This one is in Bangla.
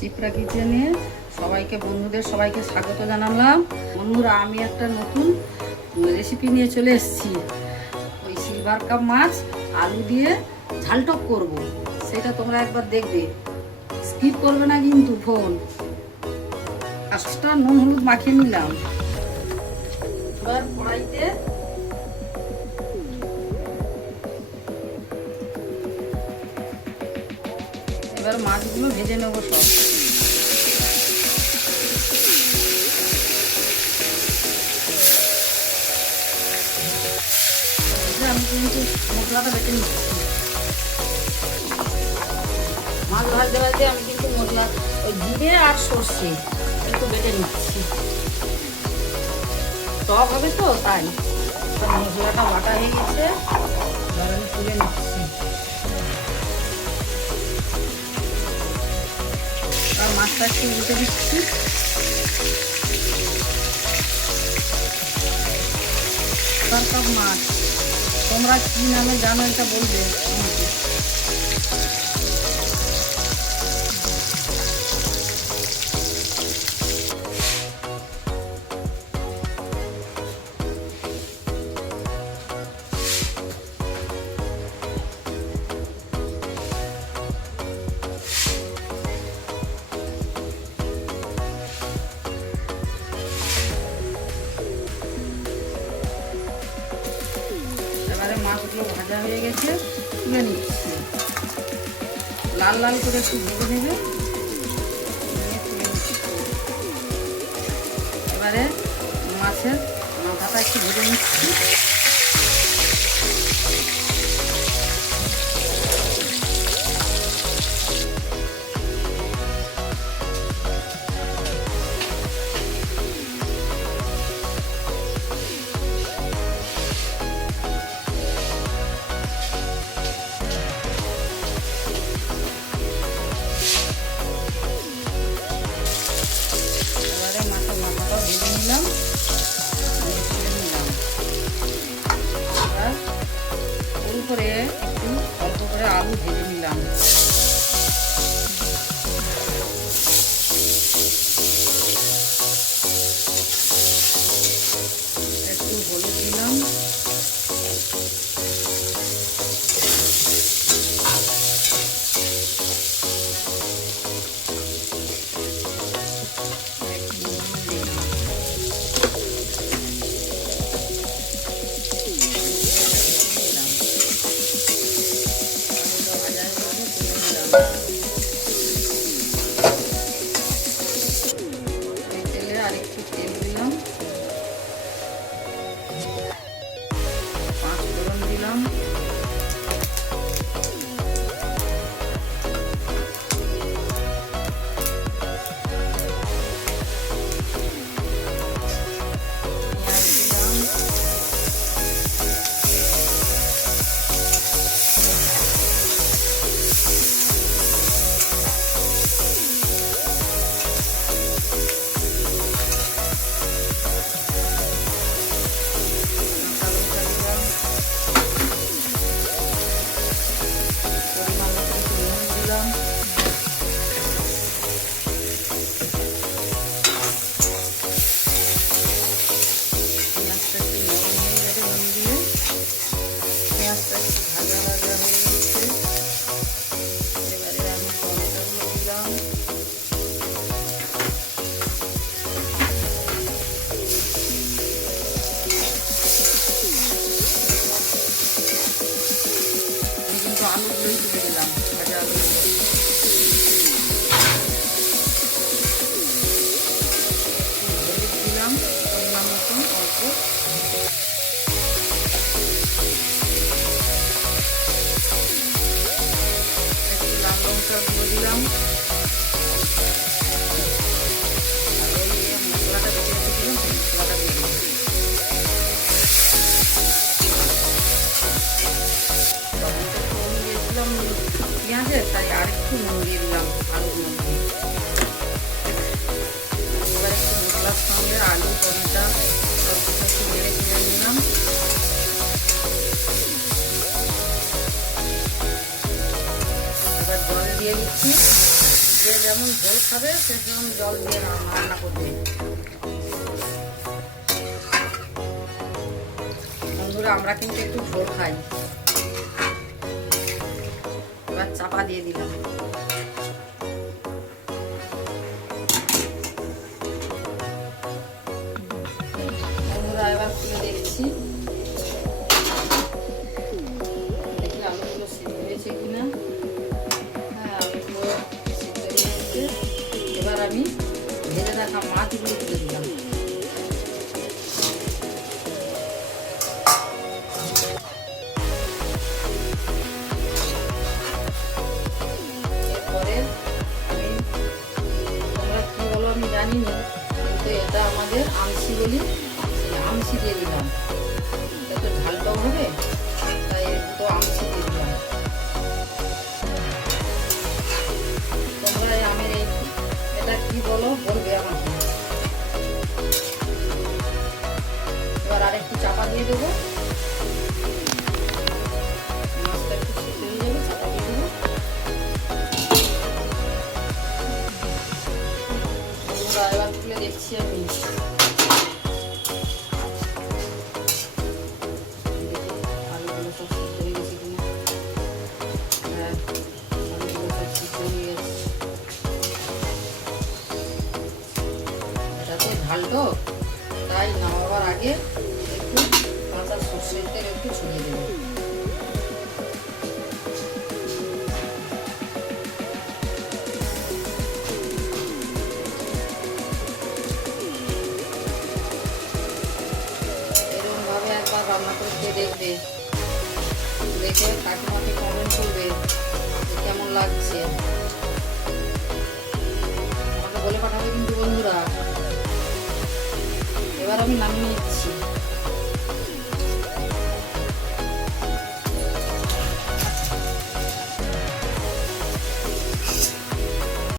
সিপ্রা কিচেনে সবাইকে, বন্ধুদের সবাইকে স্বাগত জানালাম। বন্ধুরা, আমি একটা নতুন রেসিপি নিয়ে চলে এসেছি। ওই সিলভার কাপ মাছ, আলু দিয়ে ঝালটক করব। সেটা তোমরা একবার দেখবে। স্কিপ করবে না কিন্তু ফোন। কাজটা নুন হলুদ মাখিয়ে নিলাম। এবার কড়াইতে এবার মাছগুলো ভেজে নেব সব। আমি কিন্তু মশলাটা বেটে নিচ্ছি মাছ ভাজতে ভাজতে আমি কিন্তু মশলা, ওই জিরে আর সর্ষে একটু বেটে নিচ্ছি। টক হবে তো, তাই। মশলাটা বাটা হয়ে গেছে। একটু উল্টে দিচ্ছি চার মাছ তোমরা কী নামে জানো এটা বলবে মাছগুলো ভাজা হয়ে গেছে, তুলে নিচ্ছি। লাল লাল করে একটু ভেজে নেবে। এবারে মাছের মাথাটা একটু ভেজে নিচ্ছি। করে একটু অল্প করে আলু ভেজে নিলাম। একটু লাল লঙ্কা গুঁড়ো দিলাম আর ওই যে মশলাটা বেটে রেখেছিলাম সেই মশলাটা দিয়ে দিলাম লবণটা একটু কম দিয়েছিলাম পেঁয়াজের তাই আর নুন দিলাম দিয়ে দিচ্ছি। যে যেমন জল খাবে সে সেরকম জল দিয়ে রান্না করবে। বন্ধুরা, আমরা কিন্তু একটু ঝোল খাই। এবার চাপা দিয়ে দিলাম। আমি ভেজে রাখা মাছগুলো তুলে দিলাম। আমি তোমরা কি বলো আমি জানি না, কিন্তু এটা আমাদের আমসি বলি আমসি দিয়ে দিলাম। তো? তাই নামাবার আগে একটু কাঁচা সর্ষের তেল একটু ছড়িয়ে দেবো। এরকমভাবে একবার রান্না দেখে কমেন্ট করবে কেমন লাগছে। বলে কিন্তু বন্ধুরা এবার আমি নামিয়ে নিচ্ছি